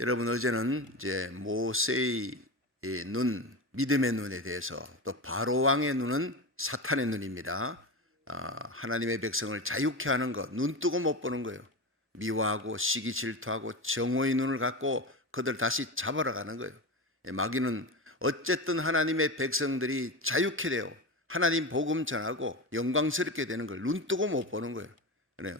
여러분 어제는 이제 모세의 눈, 믿음의 눈에 대해서 또 바로 왕의 눈은 사탄의 눈입니다. 하나님의 백성을 자유케 하는 것, 눈 뜨고 못 보는 거예요. 미워하고 시기 질투하고 정오의 눈을 갖고 그들 다시 잡아러 가는 거예요. 마귀는 어쨌든 하나님의 백성들이 자유케 되어 하나님 복음 전하고 영광스럽게 되는 걸 눈 뜨고 못 보는 거예요. 그래요.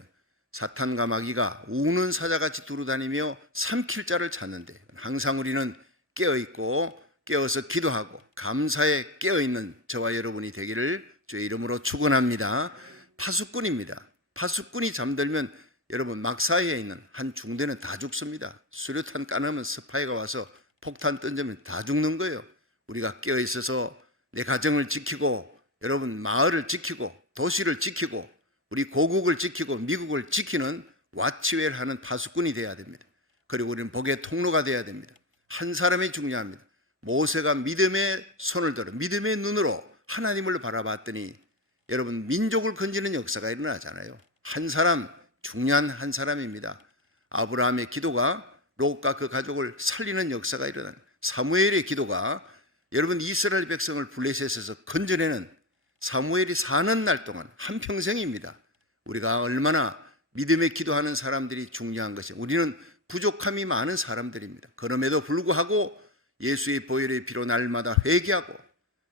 사탄과 마귀가 우는 사자같이 두루다니며 삼킬 자를 찾는데 항상 우리는 깨어있고 깨어서 기도하고 감사에 깨어있는 저와 여러분이 되기를 주의 이름으로 축원합니다. 파수꾼입니다. 파수꾼이 잠들면 여러분 막사에 있는 한 중대는 다 죽습니다. 수류탄 까놓으면 스파이가 와서 폭탄 던지면 다 죽는 거예요. 우리가 깨어있어서 내 가정을 지키고 여러분 마을을 지키고 도시를 지키고 우리 고국을 지키고 미국을 지키는 와치웰 하는 파수꾼이 되어야 됩니다. 그리고 우리는 복의 통로가 되어야 됩니다. 한 사람이 중요합니다. 모세가 믿음의 손을 들어 믿음의 눈으로 하나님을 바라봤더니 여러분 민족을 건지는 역사가 일어나잖아요. 한 사람, 중요한 한 사람입니다. 아브라함의 기도가 롯과 그 가족을 살리는 역사가 일어나는 사무엘의 기도가 여러분 이스라엘 백성을 블레셋에서 건져내는 사무엘이 사는 날 동안 한평생입니다. 우리가 얼마나 믿음에 기도하는 사람들이 중요한 것이 우리는 부족함이 많은 사람들입니다. 그럼에도 불구하고 예수의 보혈의 피로 날마다 회개하고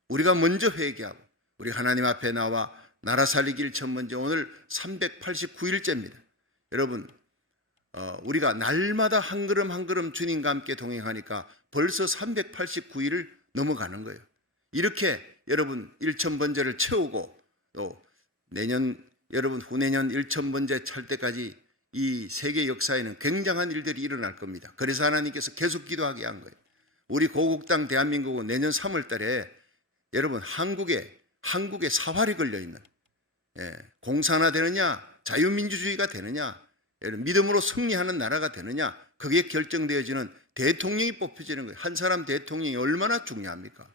우리가 먼저 회개하고 우리 하나님 앞에 나와 나라 살리기를 첫 번째 오늘 389일째입니다. 여러분 우리가 날마다 한 걸음 한 걸음 주님과 함께 동행하니까 벌써 389일을 넘어가는 거예요. 이렇게 여러분 1000번제를 채우고 또 내년 여러분 후내년 1000번제 찰 때까지 이 세계 역사에는 굉장한 일들이 일어날 겁니다. 그래서 하나님께서 계속 기도하게 한 거예요. 우리 고국 땅 대한민국은 내년 3월 달에 여러분 한국에 사활이 걸려있는 공산화 되느냐 자유민주주의가 되느냐 믿음으로 승리하는 나라가 되느냐 그게 결정되어지는 대통령이 뽑혀지는 거예요. 한 사람 대통령이 얼마나 중요합니까?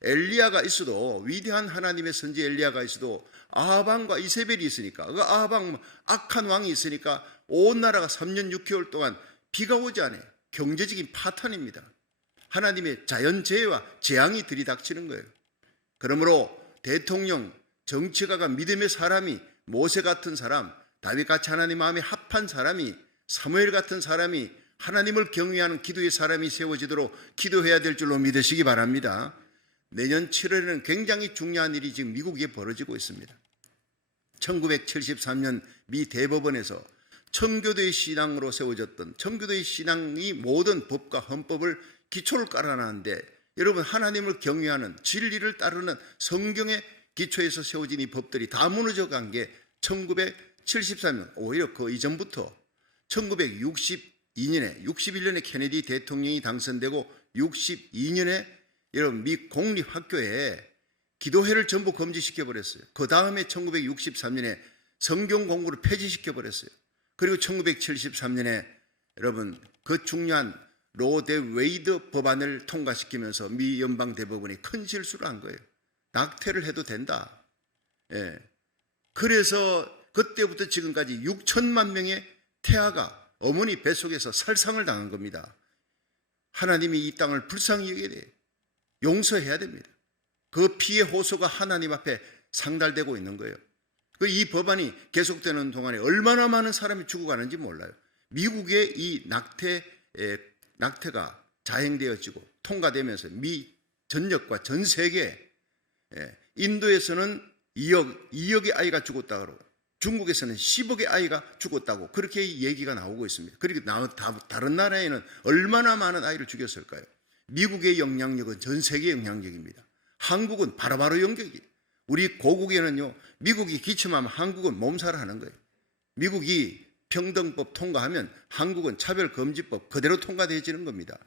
엘리야가 있어도 위대한 하나님의 선지 엘리야가 있어도 아하방과 이세벨이 있으니까 그 아하방 악한 왕이 있으니까 온 나라가 3년 6개월 동안 비가 오지 않아요. 경제적인 파탄입니다. 하나님의 자연재해와 재앙이 들이닥치는 거예요. 그러므로 대통령, 정치가가 믿음의 사람이 모세 같은 사람, 다윗같이 하나님 마음에 합한 사람이 사무엘 같은 사람이 하나님을 경외하는 기도의 사람이 세워지도록 기도해야 될 줄로 믿으시기 바랍니다. 내년 7월에는 굉장히 중요한 일이 지금 미국에 벌어지고 있습니다. 1973년 미 대법원에서 청교도의 신앙으로 세워졌던 청교도의 신앙이 모든 법과 헌법을 기초를 깔아놨는데 여러분 하나님을 경외하는 진리를 따르는 성경의 기초에서 세워진 이 법들이 다 무너져 간 게 1973년 오히려 그 이전부터 1962년에 61년에 케네디 대통령이 당선되고 62년에 여러분 미 공립학교에 기도회를 전부 금지시켜버렸어요. 그 다음에 1963년에 성경 공부를 폐지시켜버렸어요. 그리고 1973년에 여러분 그 중요한 로 대 웨이드 법안을 통과시키면서 미 연방 대법원이 큰 실수를 한 거예요. 낙태를 해도 된다. 그래서 그때부터 지금까지 6천만 명의 태아가 어머니 뱃속에서 살상을 당한 겁니다. 하나님이 이 땅을 불쌍히 여겨야 돼요. 용서해야 됩니다. 그 피의 호소가 하나님 앞에 상달되고 있는 거예요. 이 법안이 계속되는 동안에 얼마나 많은 사람이 죽어가는지 몰라요. 미국의 이 낙태가 자행되어지고 통과되면서 미 전역과 전 세계 인도에서는 2억의 아이가 죽었다고 그러고 중국에서는 10억의 아이가 죽었다고 그렇게 얘기가 나오고 있습니다. 그리고 다른 나라에는 얼마나 많은 아이를 죽였을까요? 미국의 영향력은 전 세계 영향력입니다. 한국은 바로바로 영향력이에요. 우리 고국에는요 미국이 기침하면 한국은 몸살을 하는 거예요. 미국이 평등법 통과하면 한국은 차별금지법 그대로 통과되어지는 겁니다.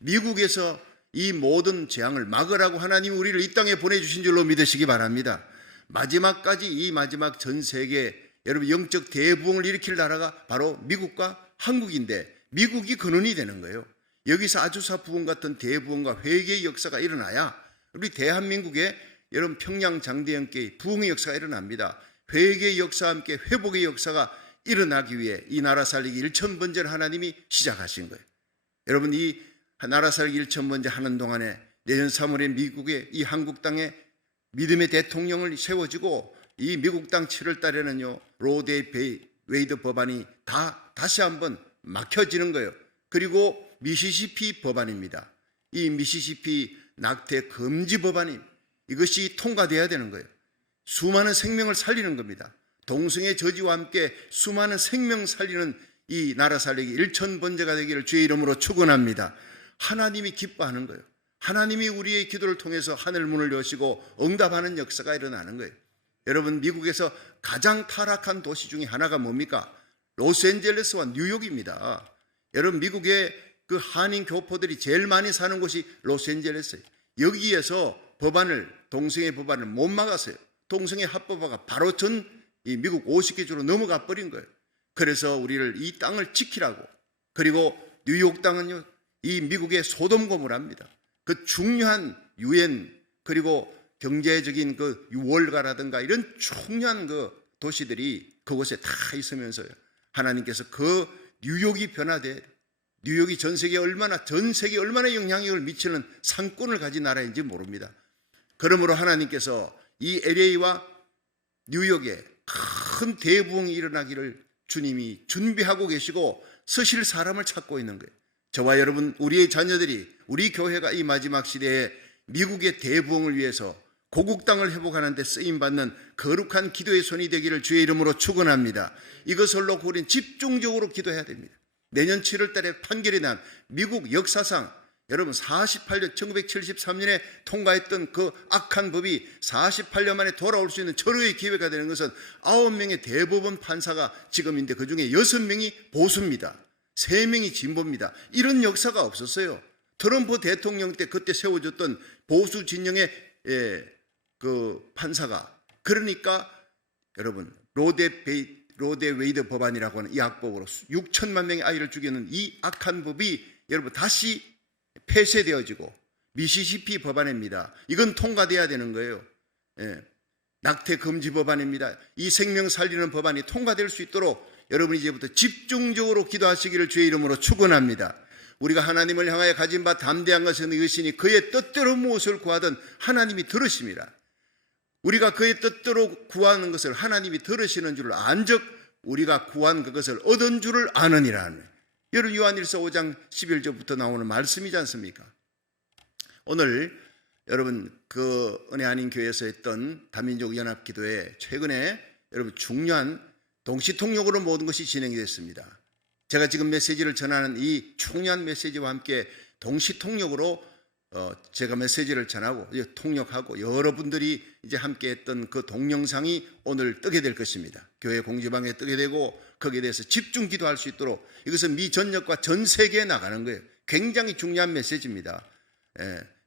미국에서 이 모든 재앙을 막으라고 하나님 우리를 이 땅에 보내주신 줄로 믿으시기 바랍니다. 마지막까지 이 마지막 전 세계 여러분 영적 대부흥을 일으킬 나라가 바로 미국과 한국인데 미국이 근원이 되는 거예요. 여기서 아주사 부흥 같은 대부흥과 회개의 역사가 일어나야 우리 대한민국에 여러분 평양 장대연계의 부흥의 역사가 일어납니다. 회개의 역사와 함께 회복의 역사가 일어나기 위해 이 나라 살리기 1000번째를 하나님이 시작하신 거예요. 여러분, 이 나라 살기 1,000번째 하는 동안에 내년 3월에 미국의 이 한국 땅에 믿음의 대통령을 세워지고, 이 미국 땅 7월 달에는요 로 대 웨이드 법안이 다시 한번 막혀지는 거예요. 그리고 미시시피 법안입니다. 이 미시시피 낙태 금지 법안이 이것이 통과돼야 되는 거예요. 수많은 생명을 살리는 겁니다. 동성애 저지와 함께 수많은 생명 살리는 이 나라 살리기 1,000번째가 되기를 주의 이름으로 축원합니다. 하나님이 기뻐하는 거예요. 하나님이 우리의 기도를 통해서 하늘 문을 여시고 응답하는 역사가 일어나는 거예요. 여러분, 미국에서 가장 타락한 도시 중에 하나가 뭡니까? 로스앤젤레스와 뉴욕입니다. 여러분, 미국의 그 한인 교포들이 제일 많이 사는 곳이 로스앤젤레스예요. 여기에서 동성애 법안을 못 막았어요. 동성애 합법화가 바로 이 미국 50개 주로 넘어가 버린 거예요. 그래서 우리를 이 땅을 지키라고. 그리고 뉴욕 땅은요 이 미국의 소돔 고모라입니다. 그 중요한 유엔 그리고 경제적인 그 월가라든가 이런 중요한 그 도시들이 그곳에 다 있으면서요, 하나님께서 그 뉴욕이 변화돼, 뉴욕이 전 세계에 얼마나 영향력을 미치는 상권을 가진 나라인지 모릅니다. 그러므로 하나님께서 이 LA와 뉴욕에 큰 대부흥이 일어나기를 주님이 준비하고 계시고 쓰실 사람을 찾고 있는 거예요. 저와 여러분, 우리의 자녀들이, 우리 교회가 이 마지막 시대에 미국의 대부흥을 위해서 고국 땅을 회복하는 데 쓰임받는 거룩한 기도의 손이 되기를 주의 이름으로 축원합니다. 이것을 놓고 우리는 집중적으로 기도해야 됩니다. 내년 7월 달에 판결이 난 미국 역사상 여러분 1973년에 통과했던 그 악한 법이 48년 만에 돌아올 수 있는 절호의 기회가 되는 것은 9명의 대법원 판사가 지금인데 그중에 6명이 보수입니다. 3명이 진보입니다. 이런 역사가 없었어요. 트럼프 대통령 때 그때 세워졌던 보수 진영의 그 판사가, 그러니까 여러분 로데 웨이드 법안이라고 하는 이 악법으로 6천만 명의 아이를 죽이는 이 악한 법이 여러분 다시 폐쇄되어지고, 미시시피 법안입니다. 이건 통과돼야 되는 거예요. 낙태 금지 법안입니다. 이 생명 살리는 법안이 통과될 수 있도록 여러분 이제부터 집중적으로 기도하시기를 주의 이름으로 축원합니다. 우리가 하나님을 향하여 가진 바 담대한 것은 이것이니 그의 뜻대로 무엇을 구하든 하나님이 들으심이라. 우리가 그의 뜻대로 구하는 것을 하나님이 들으시는 줄을 안즉 우리가 구한 그것을 얻은 줄을 아느니라. 여러분, 요한일서 5장 11절부터 나오는 말씀이지 않습니까? 오늘 여러분 그 은혜 아닌 교회에서 했던 다민족 연합 기도에 최근에 여러분 중요한 동시통역으로 모든 것이 진행이 됐습니다. 제가 지금 메시지를 전하는 이 중요한 메시지와 함께 동시통역으로 제가 메시지를 전하고 통역하고 여러분들이 이제 함께 했던 그 동영상이 오늘 뜨게 될 것입니다. 교회 공지방에 뜨게 되고 거기에 대해서 집중 기도할 수 있도록, 이것은 미 전역과 전 세계에 나가는 거예요. 굉장히 중요한 메시지입니다.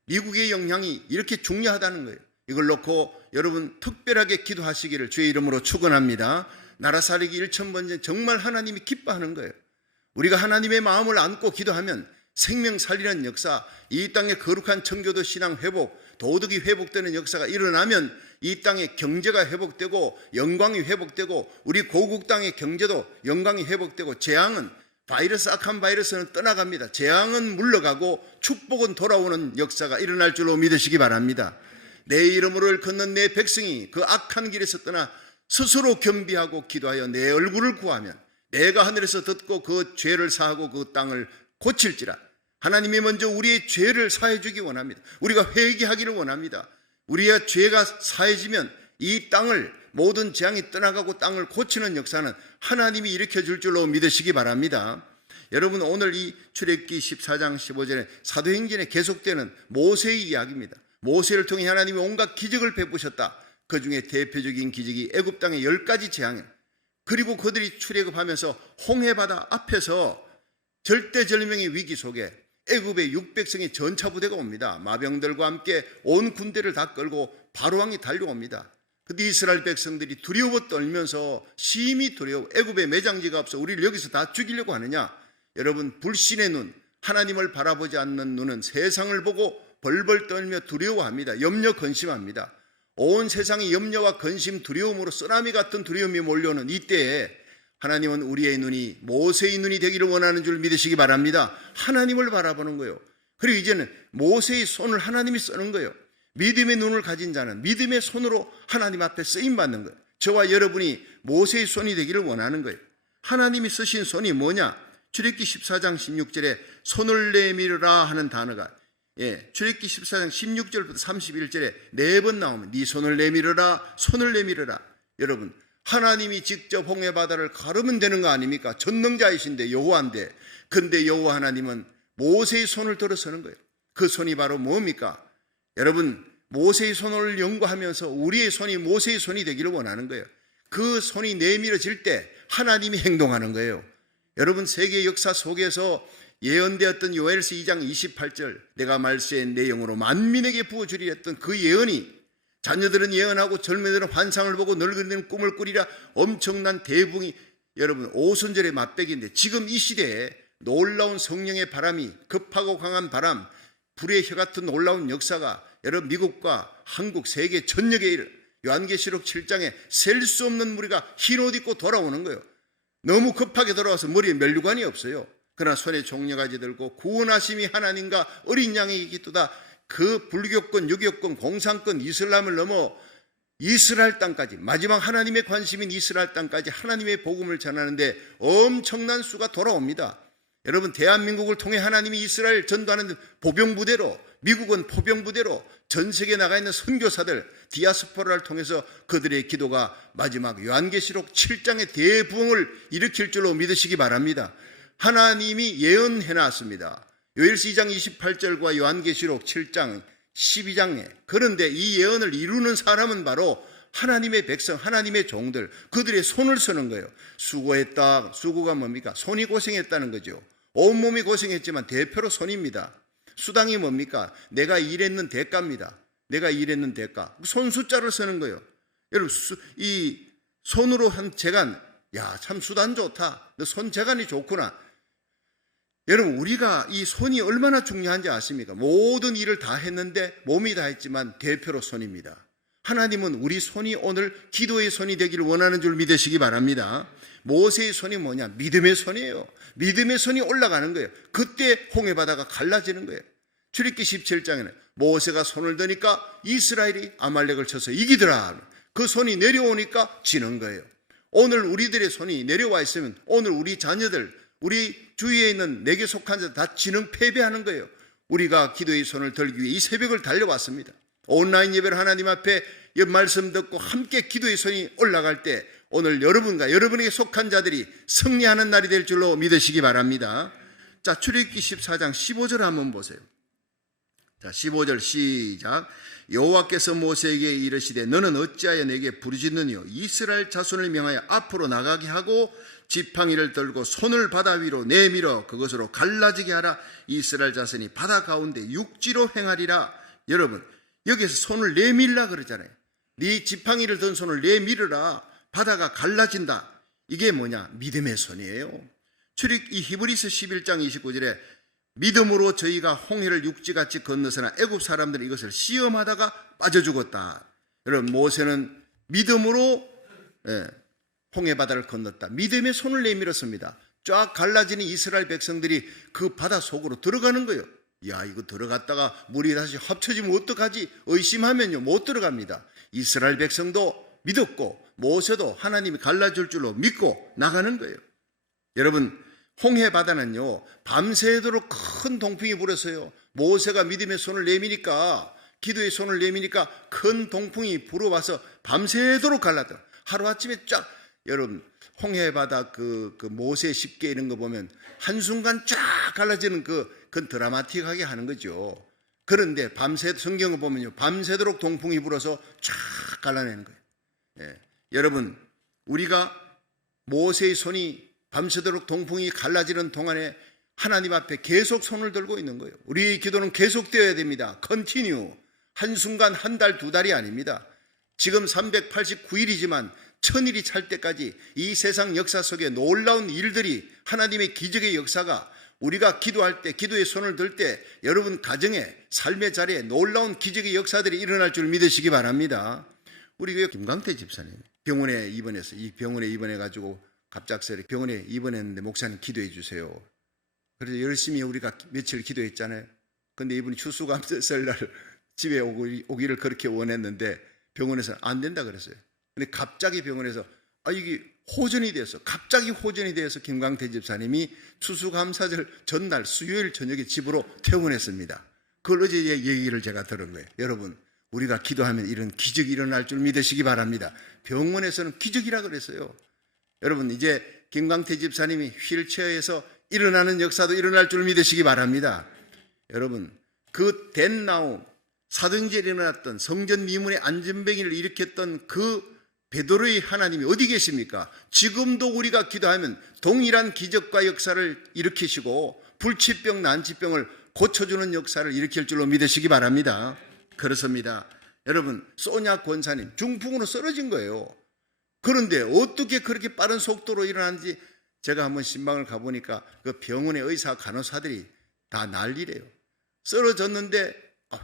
미국의 영향이 이렇게 중요하다는 거예요. 이걸 놓고 여러분 특별하게 기도하시기를 주의 이름으로 축원합니다. 나라 살리기 1,000번째 정말 하나님이 기뻐하는 거예요. 우리가 하나님의 마음을 안고 기도하면 생명 살리는 역사, 이 땅의 거룩한 청교도 신앙 회복, 도덕이 회복되는 역사가 일어나면 이 땅의 경제가 회복되고 영광이 회복되고 우리 고국 땅의 경제도 영광이 회복되고 재앙은 악한 바이러스는 떠나갑니다. 재앙은 물러가고 축복은 돌아오는 역사가 일어날 줄로 믿으시기 바랍니다. 내 이름으로 걷는 내 백성이 그 악한 길에서 떠나 스스로 겸비하고 기도하여 내 얼굴을 구하면 내가 하늘에서 듣고 그 죄를 사하고 그 땅을 고칠지라. 하나님이 먼저 우리의 죄를 사해 주기 원합니다. 우리가 회개하기를 원합니다. 우리의 죄가 사해지면 이 땅을 모든 재앙이 떠나가고 땅을 고치는 역사는 하나님이 일으켜 줄 줄로 믿으시기 바랍니다. 여러분, 오늘 이 출애굽기 14장 15절에 사도행전에 계속되는 모세의 이야기입니다. 모세를 통해 하나님이 온갖 기적을 베푸셨다. 그 중에 대표적인 기적이 애굽 땅의 10가지 재앙, 그리고 그들이 출애굽하면서 홍해바다 앞에서 절대절명의 위기 속에 애굽의 600성의 전차부대가 옵니다. 마병들과 함께 온 군대를 다 끌고 바로왕이 달려옵니다. 그런데 이스라엘 백성들이 두려워 떨면서 심히 두려워, 애굽에 매장지가 없어 우리를 여기서 다 죽이려고 하느냐. 여러분, 불신의 눈, 하나님을 바라보지 않는 눈은 세상을 보고 벌벌 떨며 두려워합니다. 염려 근심합니다. 온 세상이 염려와 근심 두려움으로 쓰나미 같은 두려움이 몰려오는 이때에 하나님은 우리의 눈이 모세의 눈이 되기를 원하는 줄 믿으시기 바랍니다. 하나님을 바라보는 거예요. 그리고 이제는 모세의 손을 하나님이 쓰는 거예요. 믿음의 눈을 가진 자는 믿음의 손으로 하나님 앞에 쓰임받는 거예요. 저와 여러분이 모세의 손이 되기를 원하는 거예요. 하나님이 쓰신 손이 뭐냐? 출애굽기 14장 16절에 손을 내밀으라 하는 단어가 출애굽기 14장 16절부터 31절에 4번 나오면 네 손을 내밀으라, 손을 내밀으라. 여러분, 하나님이 직접 홍해바다를 가르면 되는 거 아닙니까? 전능자이신데, 여호와인데. 근데 여호와 하나님은 모세의 손을 들어서는 거예요. 그 손이 바로 뭡니까? 여러분, 모세의 손을 연구하면서 우리의 손이 모세의 손이 되기를 원하는 거예요. 그 손이 내밀어질 때 하나님이 행동하는 거예요. 여러분, 세계 역사 속에서 예언되었던 요엘서 2장 28절 내가 말세의 내 영으로 만민에게 부어주리라 했던 그 예언이 자녀들은 예언하고 젊은이들은 환상을 보고 늙은이들은 꿈을 꾸리라 엄청난 대붕이 여러분 오순절의 맛배기인데 지금 이 시대에 놀라운 성령의 바람이 급하고 강한 바람 불의 혀 같은 놀라운 역사가 여러분 미국과 한국 세계 전역에 이르 요한계시록 7장에 셀 수 없는 무리가 흰 옷 입고 돌아오는 거예요. 너무 급하게 돌아와서 머리에 면류관이 없어요. 그러나 손에 종려가지 들고 구원하심이 하나님과 어린 양에게 기도다. 그 불교권, 유교권, 공산권, 이슬람을 넘어 이스라엘 땅까지 마지막 하나님의 관심인 이스라엘 땅까지 하나님의 복음을 전하는데 엄청난 수가 돌아옵니다. 여러분, 대한민국을 통해 하나님이 이스라엘 전도하는 보병부대로, 미국은 포병부대로 전 세계에 나가 있는 선교사들 디아스포라를 통해서 그들의 기도가 마지막 요한계시록 7장의 대부흥을 일으킬 줄로 믿으시기 바랍니다. 하나님이 예언해 놨습니다. 요엘서 2장 28절과 요한계시록 7장 12장에. 그런데 이 예언을 이루는 사람은 바로 하나님의 백성, 하나님의 종들, 그들의 손을 쓰는 거예요. 수고했다. 수고가 뭡니까? 손이 고생했다는 거죠. 온몸이 고생했지만 대표로 손입니다. 수당이 뭡니까? 내가 일했는 대가입니다. 내가 일했는 대가. 손 숫자를 쓰는 거예요. 여러분, 이 손으로 한 재간, 야, 참 수단 좋다. 너 손 재간이 좋구나. 여러분, 우리가 이 손이 얼마나 중요한지 아십니까? 모든 일을 다 했는데 몸이 다 했지만 대표로 손입니다. 하나님은 우리 손이 오늘 기도의 손이 되기를 원하는 줄 믿으시기 바랍니다. 모세의 손이 뭐냐? 믿음의 손이에요. 믿음의 손이 올라가는 거예요. 그때 홍해바다가 갈라지는 거예요. 출애굽기 17장에는 모세가 손을 드니까 이스라엘이 아말렉을 쳐서 이기더라. 그 손이 내려오니까 지는 거예요. 오늘 우리들의 손이 내려와 있으면 오늘 우리 자녀들, 우리 주위에 있는 내게 속한 자 다 지능 패배하는 거예요. 우리가 기도의 손을 들기 위해 이 새벽을 달려왔습니다. 온라인 예배를 하나님 앞에 이 말씀 듣고 함께 기도의 손이 올라갈 때 오늘 여러분과 여러분에게 속한 자들이 승리하는 날이 될 줄로 믿으시기 바랍니다. 자, 출애굽기 14장 15절 한번 보세요. 자, 15절 시작. 여호와께서 모세에게 이르시되 너는 어찌하여 내게 부르짖느뇨? 이스라엘 자손을 명하여 앞으로 나가게 하고 지팡이를 들고 손을 바다 위로 내밀어 그것으로 갈라지게 하라. 이스라엘 자손이 바다 가운데 육지로 행하리라. 여러분, 여기서 손을 내밀라 그러잖아요. 네 지팡이를 든 손을 내밀으라. 바다가 갈라진다. 이게 뭐냐? 믿음의 손이에요. 이 히브리서 11장 29절에 믿음으로 저희가 홍해를 육지같이 건너서나 애굽 사람들은 이것을 시험하다가 빠져 죽었다. 여러분, 모세는 믿음으로 홍해바다를 건넜다. 믿음의 손을 내밀었습니다. 쫙 갈라지는 이스라엘 백성들이 그 바다 속으로 들어가는 거예요. 야, 이거 들어갔다가 물이 다시 합쳐지면 어떡하지? 의심하면요, 못 들어갑니다. 이스라엘 백성도 믿었고 모세도 하나님이 갈라줄 줄로 믿고 나가는 거예요. 여러분, 홍해바다는요 밤새도록 큰 동풍이 불었어요. 모세가 믿음의 손을 내미니까, 기도의 손을 내미니까 큰 동풍이 불어와서 밤새도록 갈랐다. 하루아침에 쫙, 여러분 홍해바다 그 모세 십계 이런 거 보면 한순간 쫙 갈라지는 그건 드라마틱하게 하는 거죠. 그런데 밤새 성경을 보면요 밤새도록 동풍이 불어서 쫙 갈라내는 거예요. 여러분, 우리가 모세의 손이 밤새도록 동풍이 갈라지는 동안에 하나님 앞에 계속 손을 들고 있는 거예요. 우리의 기도는 계속되어야 됩니다. 컨티뉴. 한순간, 한 달, 두 달이 아닙니다. 지금 389일이지만 1000일이 찰 때까지 이 세상 역사 속에 놀라운 일들이, 하나님의 기적의 역사가, 우리가 기도할 때, 기도의 손을 들 때 여러분 가정에, 삶의 자리에 놀라운 기적의 역사들이 일어날 줄 믿으시기 바랍니다. 우리 교회 김강태 집사님 병원에 입원해서 이 병원에 입원해가지고 갑작스레 병원에 입원했는데 목사님 기도해 주세요. 그래서 열심히 우리가 며칠 기도했잖아요. 근데 이분이 추수감사절 날 집에 오기를 그렇게 원했는데 병원에서 안 된다 그랬어요. 근데 갑자기 병원에서 이게 호전이 돼서 갑자기 호전이 돼서 김광태 집사님이 추수감사절 전날 수요일 저녁에 집으로 퇴원했습니다. 그걸 어제 얘기를 제가 들은 거예요. 여러분, 우리가 기도하면 이런 기적이 일어날 줄 믿으시기 바랍니다. 병원에서는 기적이라 그랬어요. 여러분, 이제 김광태 집사님이 휠체어에서 일어나는 역사도 일어날 줄 믿으시기 바랍니다. 여러분, 그 덴나움, 사도행전에 일어났던 성전 미문의 안전병기를 일으켰던 그 베드로의 하나님이 어디 계십니까? 지금도 우리가 기도하면 동일한 기적과 역사를 일으키시고 불치병, 난치병을 고쳐주는 역사를 일으킬 줄로 믿으시기 바랍니다. 그렇습니다. 여러분, 소냐 권사님 중풍으로 쓰러진 거예요. 그런데 어떻게 그렇게 빠른 속도로 일어나는지 제가 한번 신방을 가보니까 그 병원의 의사 간호사들이 다 난리래요. 쓰러졌는데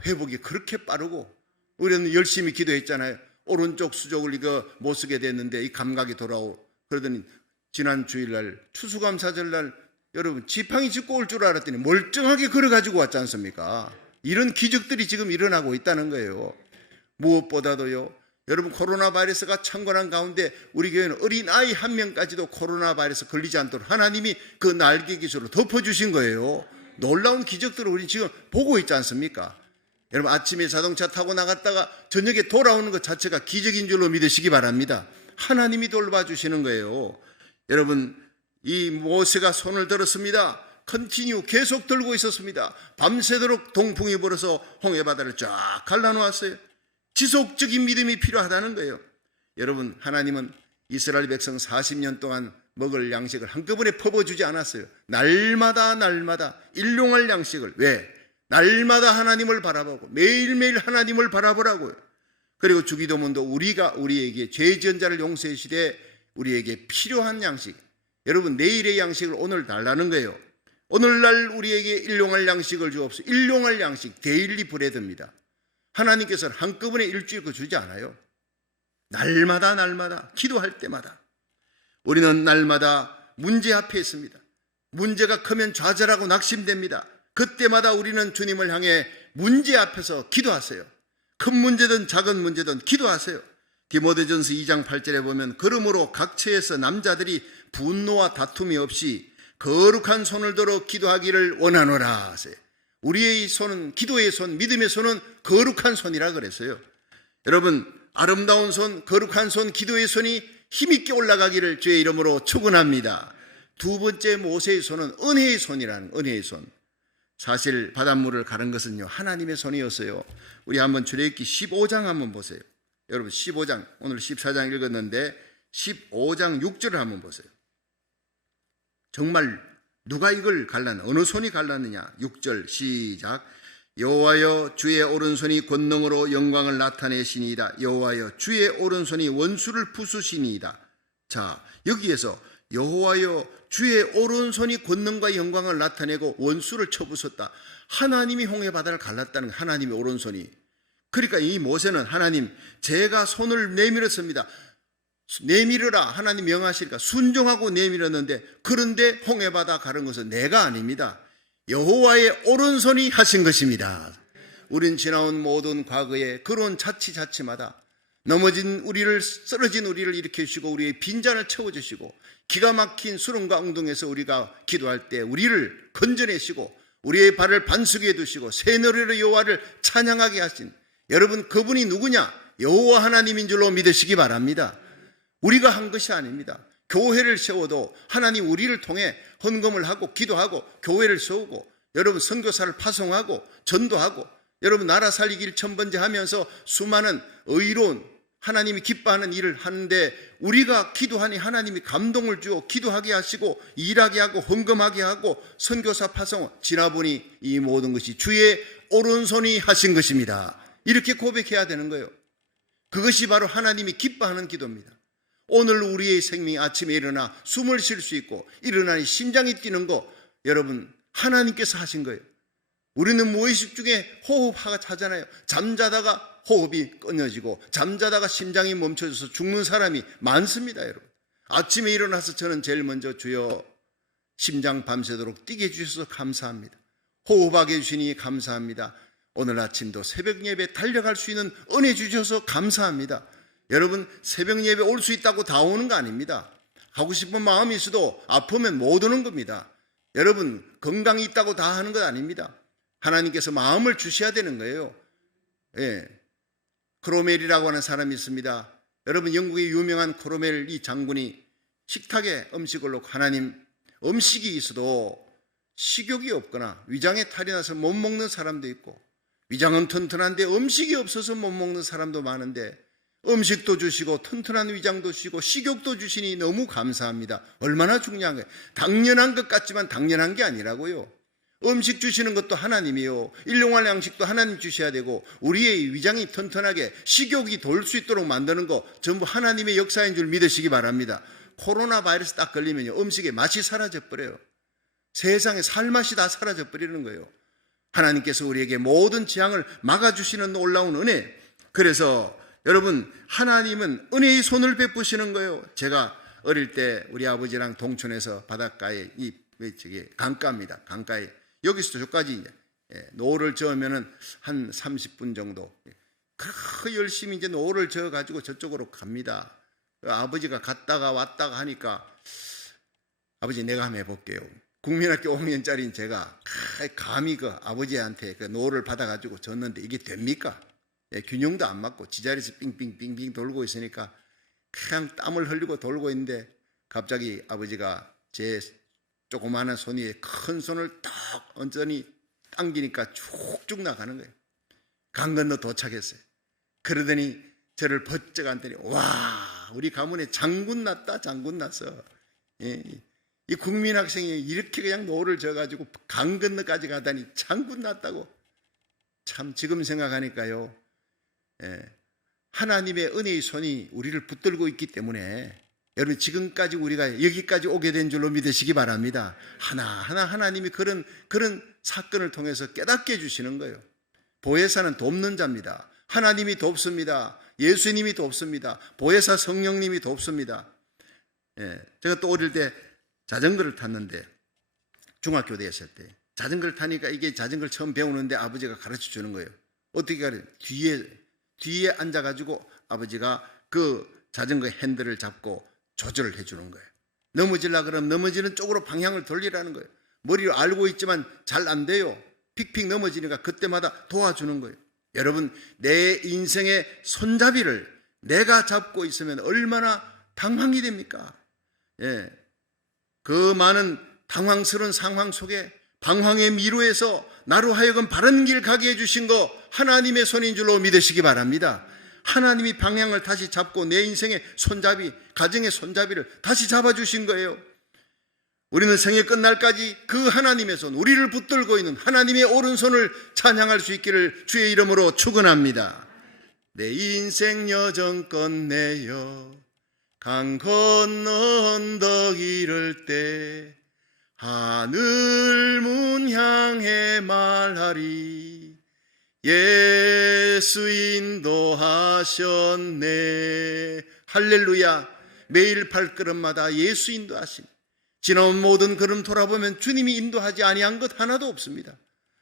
회복이 그렇게 빠르고, 우리는 열심히 기도했잖아요. 오른쪽 수족을 이거 못 쓰게 됐는데 이 감각이 돌아오고, 그러더니 지난 주일날 추수감사절날 여러분 지팡이 짚고 올 줄 알았더니 멀쩡하게 걸어가지고 왔지 않습니까? 이런 기적들이 지금 일어나고 있다는 거예요. 무엇보다도요, 여러분 코로나 바이러스가 창궐한 가운데 우리 교회는 어린아이 한 명까지도 코로나 바이러스 걸리지 않도록 하나님이 그 날개 기술로 덮어주신 거예요. 놀라운 기적들을 우리 지금 보고 있지 않습니까? 여러분, 아침에 자동차 타고 나갔다가 저녁에 돌아오는 것 자체가 기적인 줄로 믿으시기 바랍니다. 하나님이 돌봐주시는 거예요. 여러분, 이 모세가 손을 들었습니다. 컨티뉴 계속 들고 있었습니다. 밤새도록 동풍이 불어서 홍해바다를 쫙 갈라놓았어요. 지속적인 믿음이 필요하다는 거예요. 여러분, 하나님은 이스라엘 백성 40년 동안 먹을 양식을 한꺼번에 퍼부어주지 않았어요. 날마다 일용할 양식을. 왜? 날마다 하나님을 바라보고 매일매일 하나님을 바라보라고요. 그리고 주기도문도 우리가 우리에게 죄 지은 자를 용서해 주시되 우리에게 필요한 양식, 여러분 내일의 양식을 오늘 달라는 거예요. 오늘날 우리에게 일용할 양식을 주옵소서. 일용할 양식, 데일리 브레드입니다. 하나님께서는 한꺼번에 일주일 거 주지 않아요. 날마다 기도할 때마다 우리는 날마다 문제 앞에 있습니다. 문제가 크면 좌절하고 낙심됩니다. 그때마다 우리는 주님을 향해 문제 앞에서 기도하세요. 큰 문제든 작은 문제든 기도하세요. 디모데전서 2장 8절에 보면 그러므로 각처에서 남자들이 분노와 다툼이 없이 거룩한 손을 들어 기도하기를 원하노라 하세요. 우리의 손은, 기도의 손, 믿음의 손은 거룩한 손이라 그랬어요. 여러분, 아름다운 손, 거룩한 손, 기도의 손이 힘있게 올라가기를 주의 이름으로 축원합니다. 두 번째 모세의 손은 은혜의 손이라는, 은혜의 손. 사실 바닷물을 가른 것은요 하나님의 손이었어요. 우리 한번 출애굽기 15장 한번 보세요. 여러분 15장, 오늘 14장 읽었는데 15장 6절을 한번 보세요. 정말 누가 이걸 갈랐나? 어느 손이 갈랐느냐? 6절 시작. 여호와여 주의 오른손이 권능으로 영광을 나타내시니이다. 여호와여 주의 오른손이 원수를 부수시니이다. 자, 여기에서 여호와여 주의 오른손이 권능과 영광을 나타내고 원수를 쳐부쉈다. 하나님이 홍해바다를 갈랐다는 거예요. 하나님의 오른손이. 그러니까 이 모세는 하나님 제가 손을 내밀었습니다. 내밀으라 하나님 명하시니까 순종하고 내밀었는데, 그런데 홍해바다 가른 것은 내가 아닙니다. 여호와의 오른손이 하신 것입니다. 우린 지나온 모든 과거에 그런 자치자치마다 넘어진 우리를, 쓰러진 우리를 일으켜주시고 우리의 빈잔을 채워주시고 기가 막힌 수렁과 웅덩에서 우리가 기도할 때 우리를 건져내시고 우리의 발을 반석에 두시고 새노래로 여호와를 찬양하게 하신, 여러분 그분이 누구냐? 여호와 하나님인 줄로 믿으시기 바랍니다. 우리가 한 것이 아닙니다. 교회를 세워도 하나님 우리를 통해 헌금을 하고 기도하고 교회를 세우고 여러분 선교사를 파송하고 전도하고 여러분 나라 살리기를 천번째 하면서 수많은 의로운 하나님이 기뻐하는 일을 하는데, 우리가 기도하니 하나님이 감동을 주어 기도하게 하시고 일하게 하고 헌금하게 하고 선교사 파송, 지나보니 이 모든 것이 주의 오른손이 하신 것입니다. 이렇게 고백해야 되는 거예요. 그것이 바로 하나님이 기뻐하는 기도입니다. 오늘 우리의 생명이 아침에 일어나 숨을 쉴 수 있고 일어나니 심장이 뛰는 거, 여러분 하나님께서 하신 거예요. 우리는 무의식 중에 호흡하가 차잖아요. 잠자다가 호흡이 끊어지고 잠자다가 심장이 멈춰져서 죽는 사람이 많습니다. 여러분, 아침에 일어나서 저는 제일 먼저 주여 심장 밤새도록 뛰게 해주셔서 감사합니다. 호흡하게 해주시니 감사합니다. 오늘 아침도 새벽 예배 달려갈 수 있는 은혜 주셔서 감사합니다. 여러분, 새벽 예배 올 수 있다고 다 오는 거 아닙니다. 가고 싶은 마음이 있어도 아프면 못 오는 겁니다. 여러분, 건강이 있다고 다 하는 것 아닙니다. 하나님께서 마음을 주셔야 되는 거예요. 예. 크로멜이라고 하는 사람이 있습니다. 여러분, 영국의 유명한 크로멜 이 장군이 식탁에 음식을 놓고 하나님, 음식이 있어도 식욕이 없거나 위장에 탈이 나서 못 먹는 사람도 있고, 위장은 튼튼한데 음식이 없어서 못 먹는 사람도 많은데, 음식도 주시고 튼튼한 위장도 주시고 식욕도 주시니 너무 감사합니다. 얼마나 중요한 거예요. 당연한 것 같지만 당연한 게 아니라고요. 음식 주시는 것도 하나님이요, 일용할 양식도 하나님 주셔야 되고, 우리의 위장이 튼튼하게 식욕이 돌 수 있도록 만드는 거 전부 하나님의 역사인 줄 믿으시기 바랍니다. 코로나 바이러스 딱 걸리면요, 음식의 맛이 사라져 버려요. 세상에 살맛이 다 사라져 버리는 거예요. 하나님께서 우리에게 모든 재앙을 막아주시는 놀라운 은혜. 그래서 여러분, 하나님은 은혜의 손을 베푸시는 거예요. 제가 어릴 때 우리 아버지랑 동촌에서 바닷가에 강가입니다. 강가에 여기서 저까지 노를 저으면은 한 30분 정도 그 열심히 이제 노를 저어 가지고 저쪽으로 갑니다. 아버지가 갔다가 왔다가 하니까 아버지 내가 한번 해볼게요. 국민학교 5학년짜리인 제가 감히 그 아버지한테 그 노를 받아가지고 졌는데 이게 됩니까? 균형도 안 맞고 지자리에서 빙빙빙빙 돌고 있으니까 그냥 땀을 흘리고 돌고 있는데 갑자기 아버지가 제 조그마한 손 위에 큰 손을 딱 얹더니 당기니까 쭉쭉 나가는 거예요. 강 건너 도착했어요. 그러더니 저를 번쩍 안더니 와, 우리 가문에 장군 났다, 장군 났어. 이 국민학생이 이렇게 그냥 노를 져가지고 강 건너까지 가다니 장군 났다고. 참 지금 생각하니까요, 하나님의 은혜의 손이 우리를 붙들고 있기 때문에 여러분, 지금까지 우리가 여기까지 오게 된 줄로 믿으시기 바랍니다. 하나하나 하나님이 그런 사건을 통해서 깨닫게 해주시는 거예요. 보혜사는 돕는 자입니다. 하나님이 돕습니다. 예수님이 돕습니다. 보혜사 성령님이 돕습니다. 제가 또 어릴 때 자전거를 탔는데, 중학교 대했을 때 자전거를 타니까 이게 자전거를 처음 배우는데 아버지가 가르쳐 주는 거예요. 어떻게 가르쳐? 뒤에 앉아가지고 아버지가 그 자전거 핸들을 잡고 조절을 해주는 거예요. 넘어지려고 그러면 넘어지는 쪽으로 방향을 돌리라는 거예요. 머리로 알고 있지만 잘 안 돼요. 픽픽 넘어지니까 그때마다 도와주는 거예요. 여러분, 내 인생의 손잡이를 내가 잡고 있으면 얼마나 당황이 됩니까? 그 많은 당황스러운 상황 속에 방황의 미로에서 나로 하여금 바른 길 가게 해주신 거 하나님의 손인 줄로 믿으시기 바랍니다. 하나님이 방향을 다시 잡고 내 인생의 손잡이, 가정의 손잡이를 다시 잡아주신 거예요. 우리는 생애 끝날까지 그 하나님의 손, 우리를 붙들고 있는 하나님의 오른손을 찬양할 수 있기를 주의 이름으로 축원합니다. 내 인생 여정 끝내어 강 건너 언덕 이를 때 하늘 문 향해 말하리 예수 인도하셨네. 할렐루야. 매일 발걸음마다 예수 인도하심. 지나온 모든 걸음 돌아보면 주님이 인도하지 아니한 것 하나도 없습니다.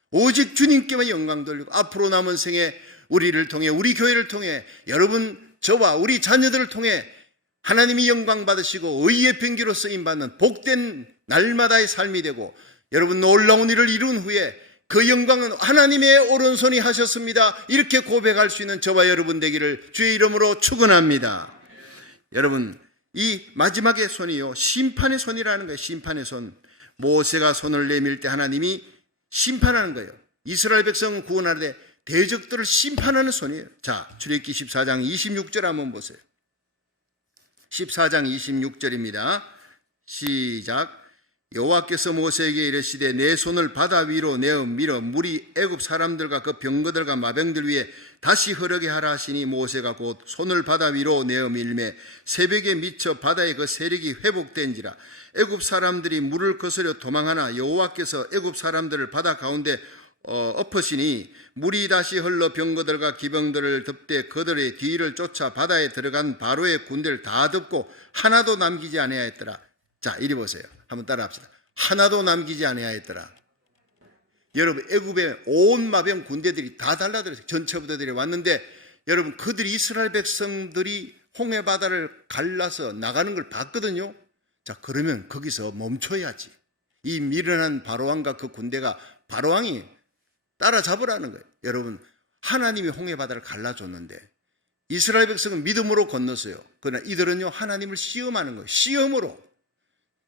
오직 주님께만 영광 돌리고 앞으로 남은 생에 우리를 통해, 우리 교회를 통해, 여러분 저와 우리 자녀들을 통해 하나님이 영광 받으시고 의의 병기로 쓰임받는 복된 날마다의 삶이 되고, 여러분 놀라운 일을 이룬 후에 그 영광은 하나님의 오른손이 하셨습니다, 이렇게 고백할 수 있는 저와 여러분 되기를 주의 이름으로 축원합니다. 여러분, 이 마지막의 손이요, 심판의 손이라는 거예요. 심판의 손. 모세가 손을 내밀 때 하나님이 심판하는 거예요. 이스라엘 백성은 구원하되 대적들을 심판하는 손이에요. 자, 출애굽기 14장 26절 한번 보세요. 14장 26절입니다. 시작. 여호와께서 모세에게 이르시되 내 손을 바다 위로 내어 밀어 물이 애굽 사람들과 그 병거들과 마병들 위에 다시 흐르게 하라 하시니, 모세가 곧 손을 바다 위로 내어 밀매 새벽에 미쳐 바다의 그 세력이 회복된지라. 애굽 사람들이 물을 거스려 도망하나 여호와께서 애굽 사람들을 바다 가운데 엎으시니 물이 다시 흘러 병거들과 기병들을 덮되 그들의 뒤를 쫓아 바다에 들어간 바로의 군대를 다 덮고 하나도 남기지 아니하였더라. 자, 이리 보세요. 한번 따라합시다. 하나도 남기지 아니하였더라. 여러분, 애굽의 온 마병 군대들이 다 달라들었어요. 전체 부대들이 왔는데 여러분, 그들이 이스라엘 백성들이 홍해 바다를 갈라서 나가는 걸 봤거든요. 자, 그러면 거기서 멈춰야지. 이 미련한 바로왕과 그 군대가 바로왕이 따라잡으라는 거예요. 여러분, 하나님이 홍해 바다를 갈라줬는데 이스라엘 백성은 믿음으로 건넜어요. 그러나 이들은요, 하나님을 시험하는 거예요. 시험으로.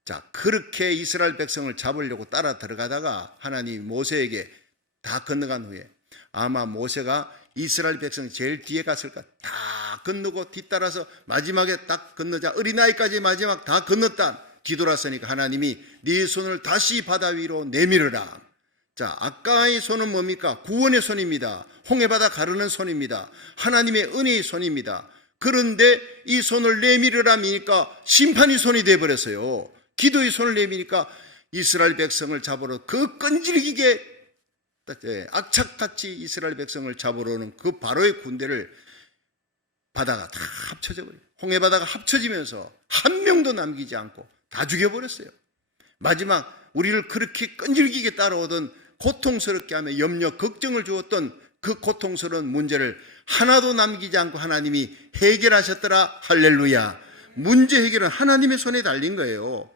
자, 그렇게 이스라엘 백성을 잡으려고 따라 들어가다가 하나님이 모세에게 다 건너간 후에 아마 모세가 이스라엘 백성이 제일 뒤에 갔을까? 다 건너고 뒤따라서 마지막에 딱 건너자 어린아이까지 마지막 다 건넜다. 뒤돌았으니까 하나님이 네 손을 다시 바다 위로 내밀어라. 자, 아까의 손은 뭡니까? 구원의 손입니다. 홍해바다 가르는 손입니다. 하나님의 은혜의 손입니다. 그런데 이 손을 내밀으라 미니까 심판의 손이 되어버렸어요. 기도의 손을 내미니까 이스라엘 백성을 잡으러 그 끈질기게 악착같이 이스라엘 백성을 잡으러 오는 그 바로의 군대를 바다가 다 합쳐져 버려요. 홍해바다가 합쳐지면서 한 명도 남기지 않고 다 죽여버렸어요. 마지막 우리를 그렇게 끈질기게 따라오던 고통스럽게 하며 염려, 걱정을 주었던 그 고통스러운 문제를 하나도 남기지 않고 하나님이 해결하셨더라. 할렐루야. 문제 해결은 하나님의 손에 달린 거예요.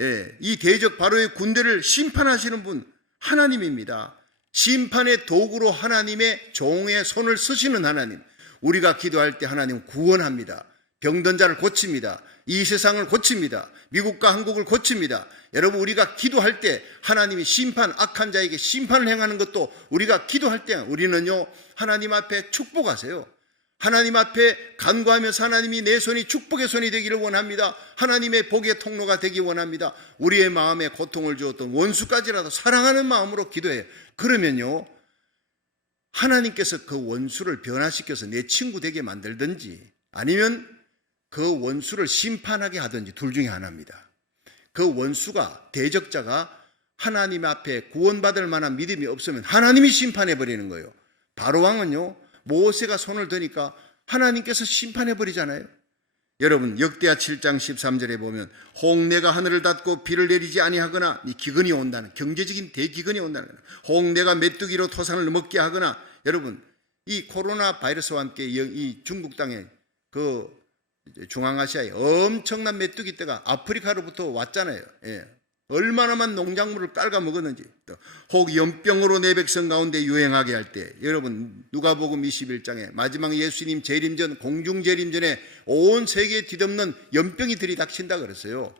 예, 이 대적 바로의 군대를 심판하시는 분 하나님입니다. 심판의 도구로 하나님의 종의 손을 쓰시는 하나님. 우리가 기도할 때 하나님 구원합니다. 병든 자를 고칩니다. 이 세상을 고칩니다. 미국과 한국을 고칩니다. 여러분, 우리가 기도할 때 하나님이 악한 자에게 심판을 행하는 것도 우리가 기도할 때 우리는요, 하나님 앞에 축복하세요. 하나님 앞에 간구하면서 하나님이 내 손이 축복의 손이 되기를 원합니다. 하나님의 복의 통로가 되기 원합니다. 우리의 마음에 고통을 주었던 원수까지라도 사랑하는 마음으로 기도해요. 그러면요, 하나님께서 그 원수를 변화시켜서 내 친구 되게 만들든지 아니면 그 원수를 심판하게 하든지 둘 중에 하나입니다. 그 원수가, 대적자가 하나님 앞에 구원받을 만한 믿음이 없으면 하나님이 심판해버리는 거예요. 바로왕은요, 모세가 손을 드니까 하나님께서 심판해버리잖아요. 여러분, 역대하 7장 13절에 보면 홍내가 하늘을 닫고 비를 내리지 아니하거나 이 기근이 온다는, 경제적인 대기근이 온다는, 홍내가 메뚜기로 토산을 먹게 하거나, 여러분, 이 코로나 바이러스와 함께 이 중국 땅에 그 중앙아시아에 엄청난 메뚜기 떼가 아프리카로부터 왔잖아요. 예. 얼마나만 농작물을 깔아 먹었는지. 혹 연병으로 내 백성 가운데 유행하게 할 때, 여러분, 누가복음 21장에 마지막 예수님 재림전, 공중 재림전에 온 세계에 뒤덮는 연병이 들이닥친다 그랬어요.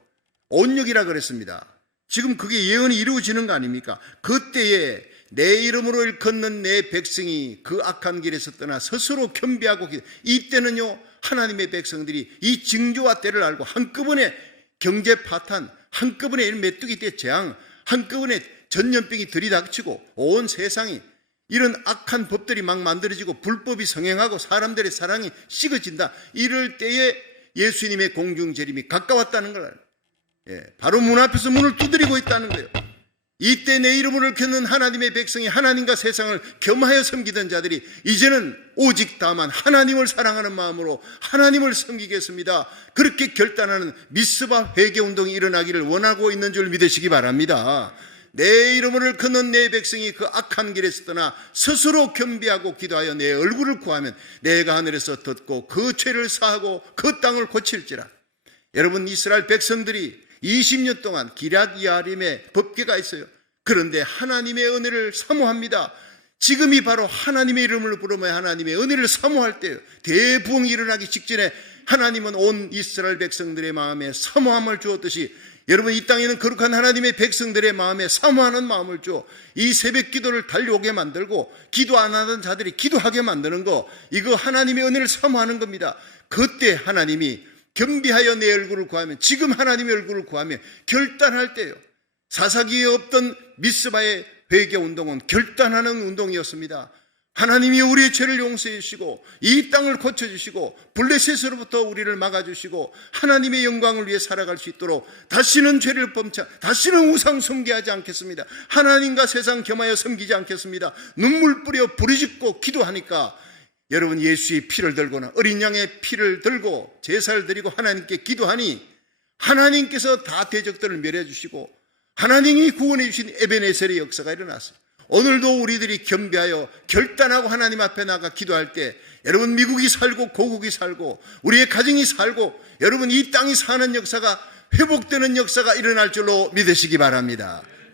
온역이라 그랬습니다. 지금 그게 예언이 이루어지는 거 아닙니까? 그때에 내 이름으로 일컫는 내 백성이 그 악한 길에서 떠나 스스로 겸비하고, 이때는요, 하나님의 백성들이 이 징조와 때를 알고 한꺼번에 경제 파탄, 한꺼번에 메뚜기 떼 재앙, 한꺼번에 전염병이 들이닥치고 온 세상이 이런 악한 법들이 막 만들어지고 불법이 성행하고 사람들의 사랑이 식어진다. 이럴 때에 예수님의 공중재림이 가까웠다는 걸, 바로 문 앞에서 문을 두드리고 있다는 거예요. 이때 내 이름을 켜는 하나님의 백성이 하나님과 세상을 겸하여 섬기던 자들이 이제는 오직 다만 하나님을 사랑하는 마음으로 하나님을 섬기겠습니다. 그렇게 결단하는 미스바 회개운동이 일어나기를 원하고 있는 줄 믿으시기 바랍니다. 내 이름을 켜는 내 백성이 그 악한 길에서 떠나 스스로 겸비하고 기도하여 내 얼굴을 구하면 내가 하늘에서 듣고 그 죄를 사하고 그 땅을 고칠지라. 여러분, 이스라엘 백성들이 20년 동안 기럇 여아림에 법궤가 있어요. 그런데 하나님의 은혜를 사모합니다. 지금이 바로 하나님의 이름을 부르며 하나님의 은혜를 사모할 때예요. 대부흥이 일어나기 직전에 하나님은 온 이스라엘 백성들의 마음에 사모함을 주었듯이 여러분, 이 땅에는 거룩한 하나님의 백성들의 마음에 사모하는 마음을 줘 이 새벽 기도를 달려오게 만들고 기도 안 하던 자들이 기도하게 만드는 거, 이거 하나님의 은혜를 사모하는 겁니다. 그때 하나님이 겸비하여 내 얼굴을 구하면, 지금 하나님의 얼굴을 구하면 결단할 때예요. 사사기에 없던 미스바의 회개 운동은 결단하는 운동이었습니다. 하나님이 우리의 죄를 용서해 주시고 이 땅을 고쳐주시고 블레셋으로부터 우리를 막아주시고 하나님의 영광을 위해 살아갈 수 있도록 다시는 죄를 범치, 다시는 우상 숭배하지 않겠습니다. 하나님과 세상 겸하여 섬기지 않겠습니다. 눈물 뿌려 부르짖고 기도하니까 여러분, 예수의 피를 들거나 어린 양의 피를 들고 제사를 드리고 하나님께 기도하니 하나님께서 다 대적들을 멸해 주시고 하나님이 구원해 주신 에베네셀의 역사가 일어났습니다. 오늘도 우리들이 겸비하여 결단하고 하나님 앞에 나가 기도할 때 여러분, 미국이 살고 고국이 살고 우리의 가정이 살고 여러분, 이 땅이 사는 역사가 회복되는 역사가 일어날 줄로 믿으시기 바랍니다.